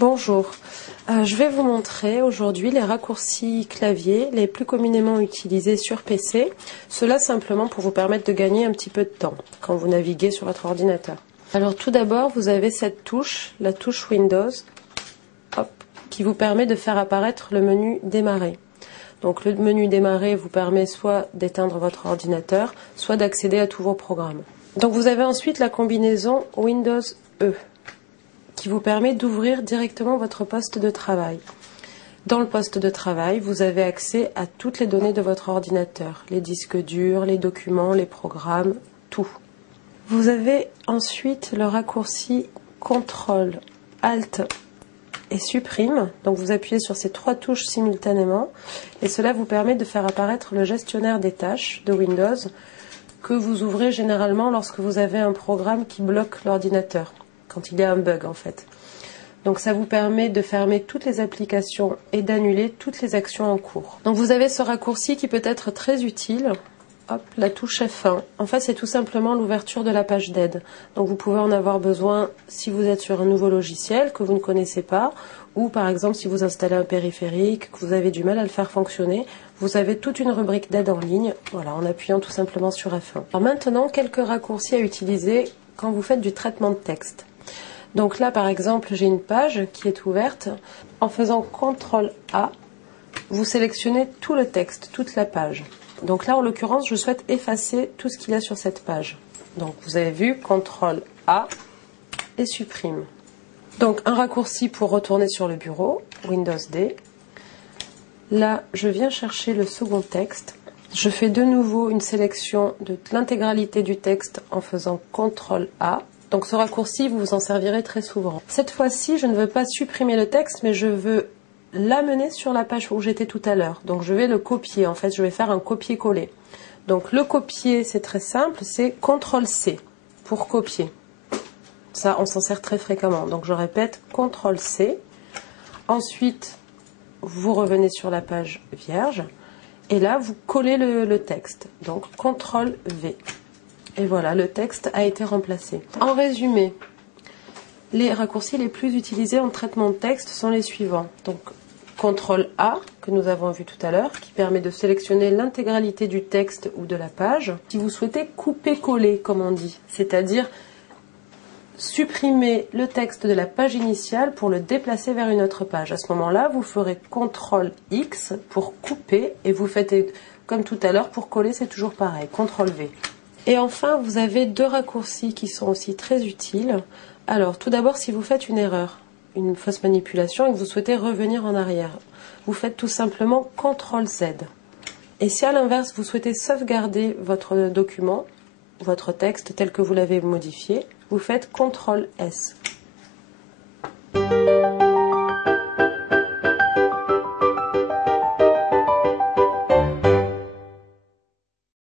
Bonjour, je vais vous montrer aujourd'hui les raccourcis clavier les plus communément utilisés sur PC, cela simplement pour vous permettre de gagner un petit peu de temps quand vous naviguez sur votre ordinateur. Alors tout d'abord, vous avez cette touche, la touche Windows, hop, qui vous permet de faire apparaître le menu démarrer. Donc le menu démarrer vous permet soit d'éteindre votre ordinateur, soit d'accéder à tous vos programmes. Donc vous avez ensuite la combinaison Windows E, qui vous permet d'ouvrir directement votre poste de travail. Dans le poste de travail, vous avez accès à toutes les données de votre ordinateur, les disques durs, les documents, les programmes, tout. Vous avez ensuite le raccourci CTRL, ALT et supprime, donc vous appuyez sur ces trois touches simultanément et cela vous permet de faire apparaître le gestionnaire des tâches de Windows que vous ouvrez généralement lorsque vous avez un programme qui bloque l'ordinateur, quand il y a un bug en fait. Donc ça vous permet de fermer toutes les applications et d'annuler toutes les actions en cours. Donc vous avez ce raccourci qui peut être très utile. Hop, la touche F1. En fait, c'est tout simplement l'ouverture de la page d'aide. Donc vous pouvez en avoir besoin si vous êtes sur un nouveau logiciel que vous ne connaissez pas, ou par exemple si vous installez un périphérique, que vous avez du mal à le faire fonctionner, vous avez toute une rubrique d'aide en ligne, voilà, en appuyant tout simplement sur F1. Alors maintenant, quelques raccourcis à utiliser quand vous faites du traitement de texte. Donc là, par exemple, j'ai une page qui est ouverte. En faisant CTRL A, vous sélectionnez tout le texte, toute la page. Donc là, en l'occurrence, je souhaite effacer tout ce qu'il y a sur cette page. Donc vous avez vu, CTRL A et supprime. Donc un raccourci pour retourner sur le bureau, Windows D. Là, je viens chercher le second texte. Je fais de nouveau une sélection de l'intégralité du texte en faisant CTRL A. Donc ce raccourci, vous vous en servirez très souvent. Cette fois-ci, je ne veux pas supprimer le texte, mais je veux l'amener sur la page où j'étais tout à l'heure. Donc je vais le copier, en fait je vais faire un copier-coller. Donc le copier c'est très simple, c'est CTRL-C pour copier. Ça on s'en sert très fréquemment, donc je répète CTRL-C. Ensuite vous revenez sur la page vierge et là vous collez le texte, donc CTRL-V. Et voilà, le texte a été remplacé. En résumé, les raccourcis les plus utilisés en traitement de texte sont les suivants. Donc, CTRL A, que nous avons vu tout à l'heure, qui permet de sélectionner l'intégralité du texte ou de la page. Si vous souhaitez couper-coller, comme on dit, c'est-à-dire supprimer le texte de la page initiale pour le déplacer vers une autre page. À ce moment-là, vous ferez CTRL X pour couper et vous faites comme tout à l'heure pour coller, c'est toujours pareil, CTRL V. Et enfin, vous avez deux raccourcis qui sont aussi très utiles. Alors, tout d'abord, si vous faites une erreur, une fausse manipulation et que vous souhaitez revenir en arrière, vous faites tout simplement CTRL-Z. Et si à l'inverse, vous souhaitez sauvegarder votre document, votre texte tel que vous l'avez modifié, vous faites CTRL-S.